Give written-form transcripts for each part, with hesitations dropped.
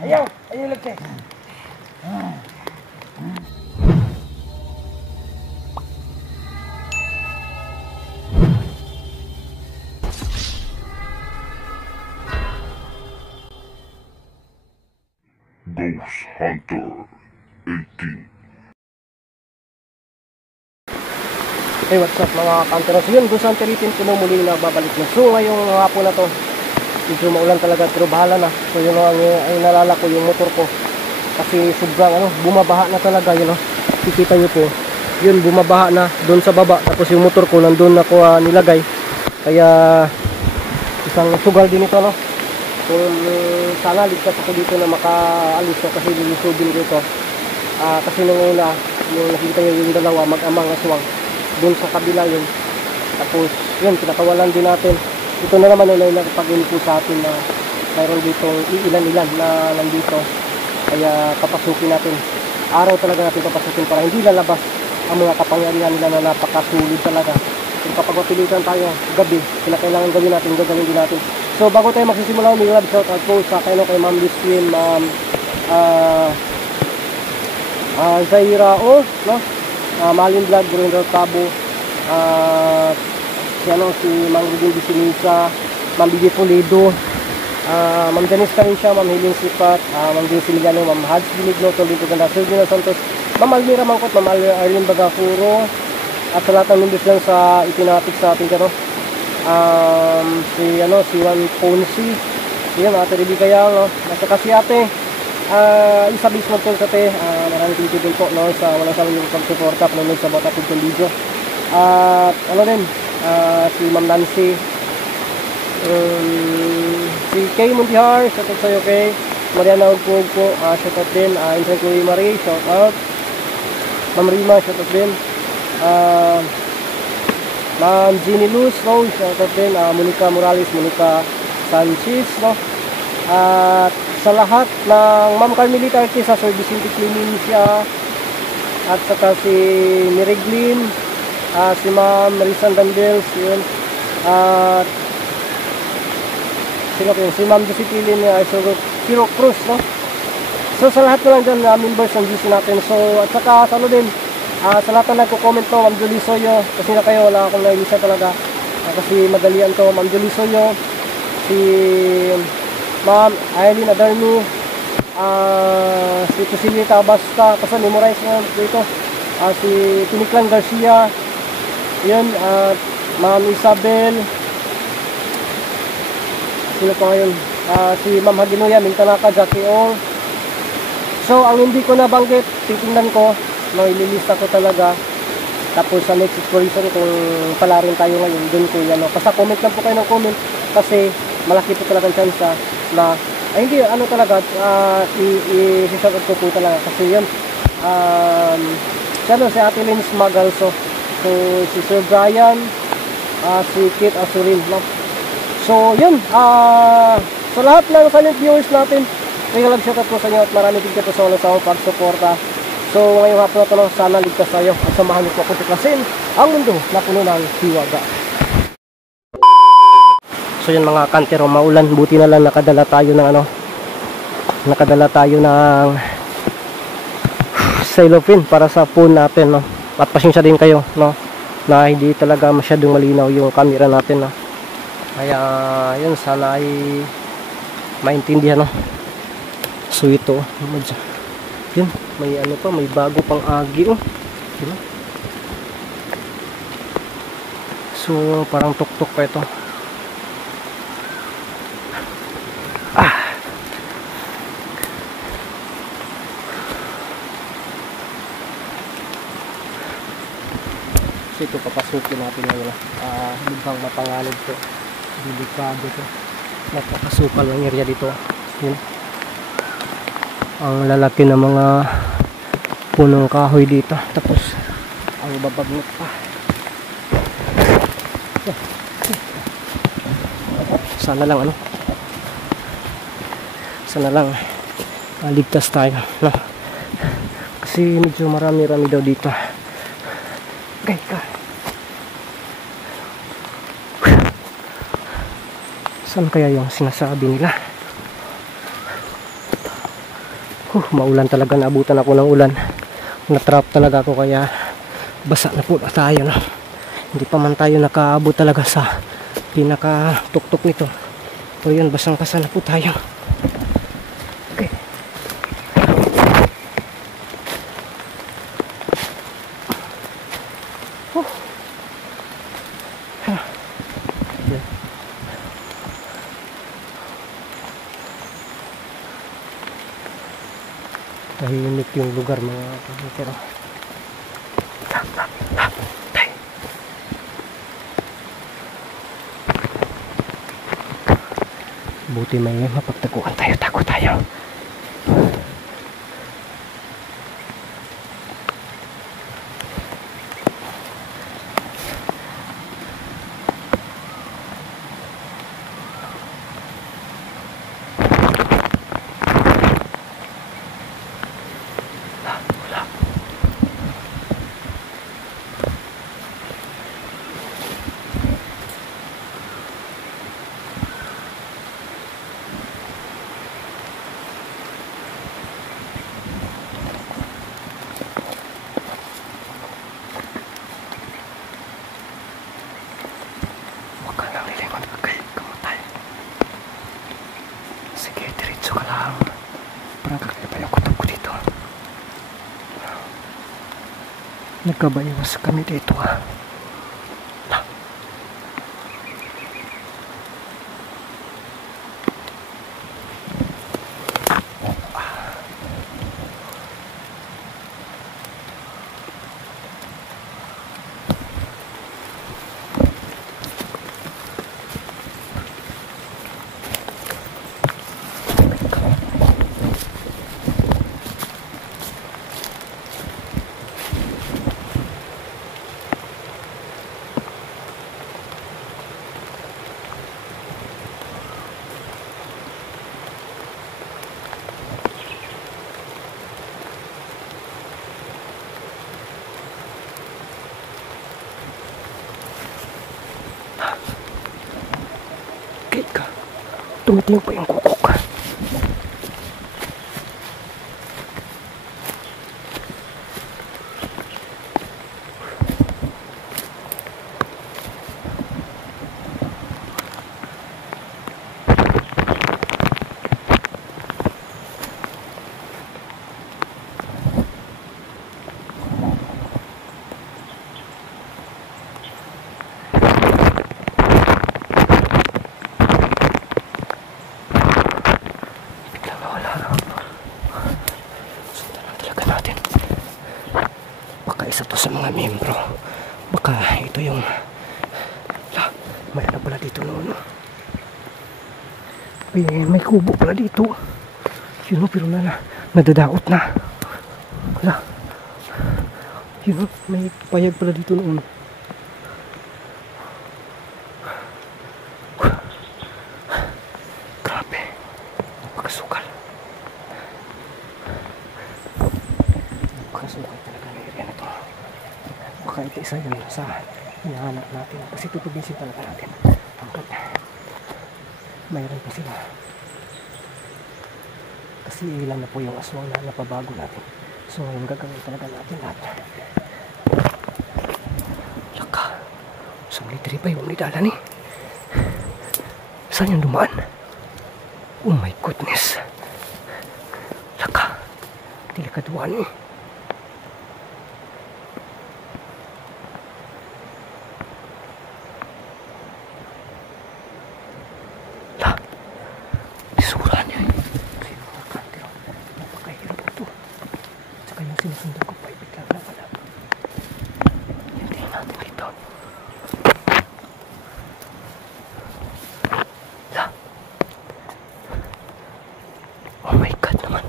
Ayaw! Ayaw lagkay! Ghost Hunter 18. Hey, what's up mga kanteros? Yun, Ghost Hunter 18 ko muli na babalik na. So ngayong hapon na to, medyo maulan talaga pero bahala na. So yun ay nalala ko yung motor ko kasi sobrang bumabaha na talaga. Yun kikita nyo po, yun bumabaha na doon sa baba, tapos yung motor ko nandun ako nilagay, kaya isang sugal din ito kung sana ligtas ako dito na makaalis kasi lilusubin ko ito. Kasi nung una yung nakita nyo yung dalawa mag-amang aswang doon sa kabila yun, tapos yun pinakawalan din natin. Ito na naman ay nakapag-info sa atin na mayroon ditong ilan-ilan na nandito, kaya papasukin natin. Araw talaga natin papasukin para hindi lalabas ang mga kapangyarihan nila na napakasulit talaga. Kung kapag mapilitan tayo gabi, kinakailangan gawin natin, gagawin din natin. So bago tayo magsisimula, may love shout out po sa kay Ma'am Liswin, Ma'am Zaira Malin Vlog, Brenda Tabo, si Mang Rudin Bisinisa, Ma'am Bibi Pulido, Ma'am Janice Carincia, Ma'am Helen Sipat, Ma'am Jane Siliano, Ma'am Hads Binigno, Tolito Ganda, Silvina Santos, Ma'am Almira Mangkot, Ma'am Arlene Bagafuro, at sa lahat ng members lang sa itinapik sa ating si Juan Ponsi, yun, Ate Ribi Kayang, at saka si Ate Isa Bismol po kate, maraming titipin po sa walang sabi yung pagsuporta panonood sa bata pagkong video. At si Ma'am Nancy, si Kay Muntihar, shout out sa'yo Kay. Mariana Ugpog po, shout out din. Insan Chloe Marie, shout out. Ma'am Rima, shout out din. Ma'am Jeannie Luz, shout out din. Monica Morales, Monica Sanchez, at sa lahat ng Ma'am Carmelita Artisa, Sir Vicente Clemencia, at saka si Mireglin, si Ma'am Marisan Dandels, yun, at si Ma'am Josephine Ciro Cruz, so sa lahat na lang dyan members ng GC natin. So at saka din sa lahat na nagko-comment to, Ma'am Julie Soyo, kasi na kayo wala akong nailisa talaga, kasi madalian to. Ma'am Julie Soyo, si Ma'am Aileen Adarno, si Tusilita Basta, kasi memorize na dito, si Tiniklan Garcia, yun, at Ma'am Isabel, sino pa ngayon, si Ma'am Haginuya, Mintanaka, Jackie Ong. So ang hindi ko nabanggit, titingnan ko, ililista ko talaga, tapos sa next exploration kung pala rin tayo ngayon, dun ko basta comment lang po kayo ng comment, kasi malaki po talagang chance na hindi talaga i-shout ko po talaga, kasi yun si Ate Lynn Magalso, so si Sir Brian, si Kit Asurin, so yun, sa lahat ng silent viewers natin, may shout out po sa inyo at maraming tignan po sa walang sawang pagsuporta. So ngayong hapon na ito, sana ligtas tayo at samahan niyo po ako tuklasin ang mundo na puno ng hiwaga. So yun mga kantero, maulan, buti na lang nakadala tayo ng cellophane para sa phone natin, at pasensya din kayo na hindi talaga masyadong malinaw yung camera natin, kaya yun, sana ay maintindihan, so ito yun, may may bago pang agi, diba? So parang tuktok pa ito. So ito papasukin natin ngayon, lubhang mapanganib to, delikado to, napakasukal ang area dito. Yun, ang lalaki ng mga punong kahoy dito, tapos ang babagnot pa. Sana lang ligtas tayo, kasi medyo marami-rami daw dito. Okay. Saan kaya yung sinasabi nila? Maulan talaga, naabutan ako ng ulan. Natrap talaga ako kaya basa na po tayo, no? Hindi pa man tayo nakaabot talaga sa pinaka-tuktok nito. So yun, basang-basa na po tayo. Okay. Tahimik yung lugar mga kapitero. Buti may mapagtaguan tayo, tago tayo. Nagkabaywas kami dito ha. Ka. Tumitingin pa yung kukok. Isa to sa mga miyembro. Baka ito yung may ano pala dito noon. May kubo pala dito. Yun, pero nadadaot na. Wala. Yun, may payag pala dito noon. Grabe. Napakasukal. Napakasukal talaga ng area na to. Baka ito isa yun sa hinahanap natin. Kasi tutubisin talaga natin. Hanggat mayroon pa sila. Kasi ilan na po yung aswang na napabago natin. So ngayon gagawin talaga natin lahat. Laka. So military pa yung nidala ni. Saan yung dumaan? Oh my goodness. Laka. Tilikaduan eh. Sinusundan ko pa ibigla na wala. Hintayin natin dito. Oh my God naman.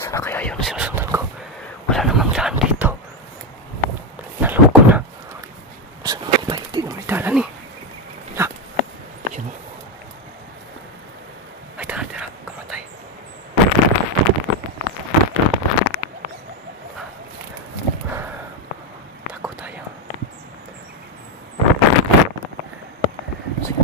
Sana kaya yun sinusundan ko? Wala namang daan dito. Naloko na. Saan naman iba yung may dalan eh? Yun o. Ay tara, kamatay. Takot tayo. Sige.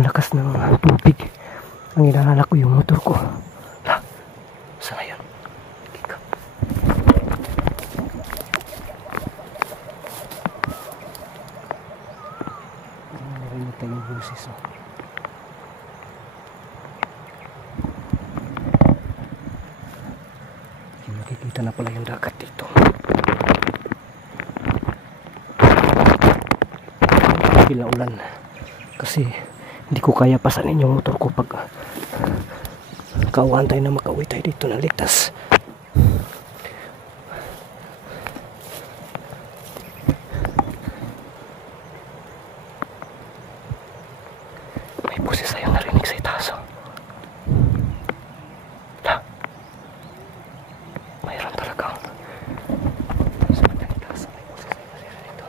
sobrang lakas ng tubig. Ang inaalala ko yung motor ko. Saan na yun? Kika. Narinig tayo yung boses. Nakikita na pala yung dagat dito. Ulan kasi hindi ko kaya pasanin yung motor ko pag kauhan tayo na makauwi tayo dito na ligtas. May boses tayo narinig sa itaas. Mayroon talaga sa itaas. May boses tayo narinig dito.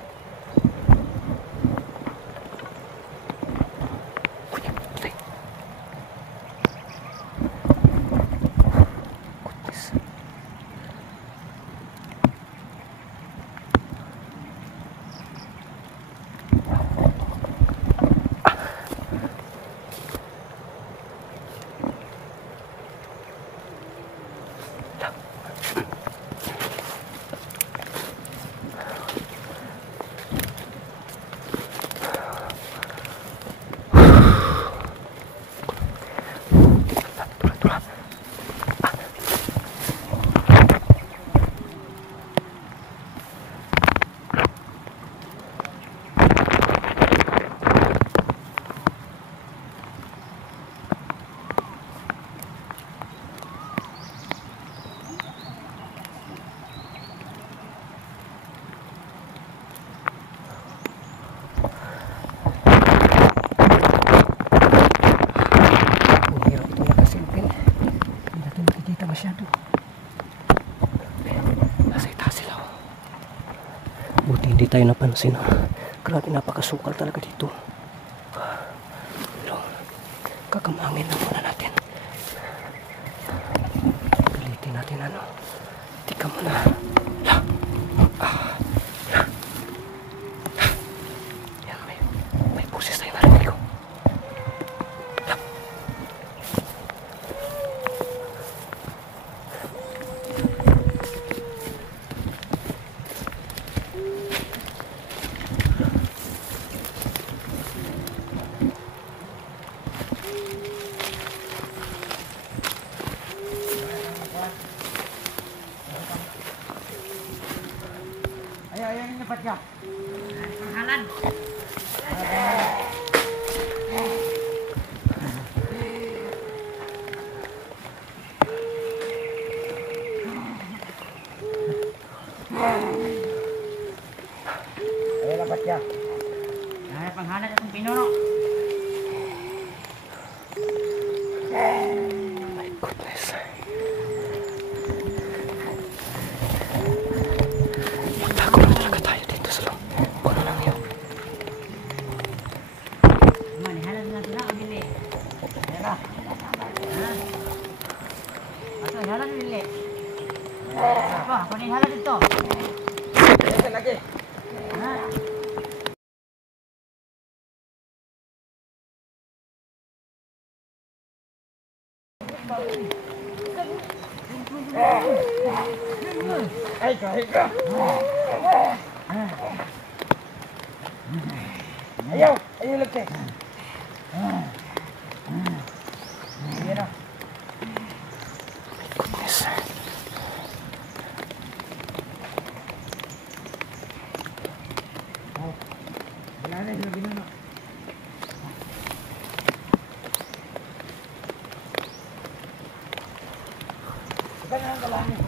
Masyado. Nasa itaas sila. Buti hindi tayo napansin. Grabe, napakasukal talaga dito. Pero kakamangin na muna natin. Pilitin natin ano. Tika muna. Yan, may boses tayo narinig ko. Ayo ini cepat ya. Penghalan. Ayo dapat ya. Nah, penghalan itu pinuno. My goodness. Magtago lang talaga tayo dito sa puno ng yun. Manihalan na sila o dili? Ayan. Ato, halan dili. Ako nihalan dito. Ayan lagi. Ay, ka. Ayaw, lagte. Ayan na. Goodness. Wala na, sila binuno. Iba na ang kalangin.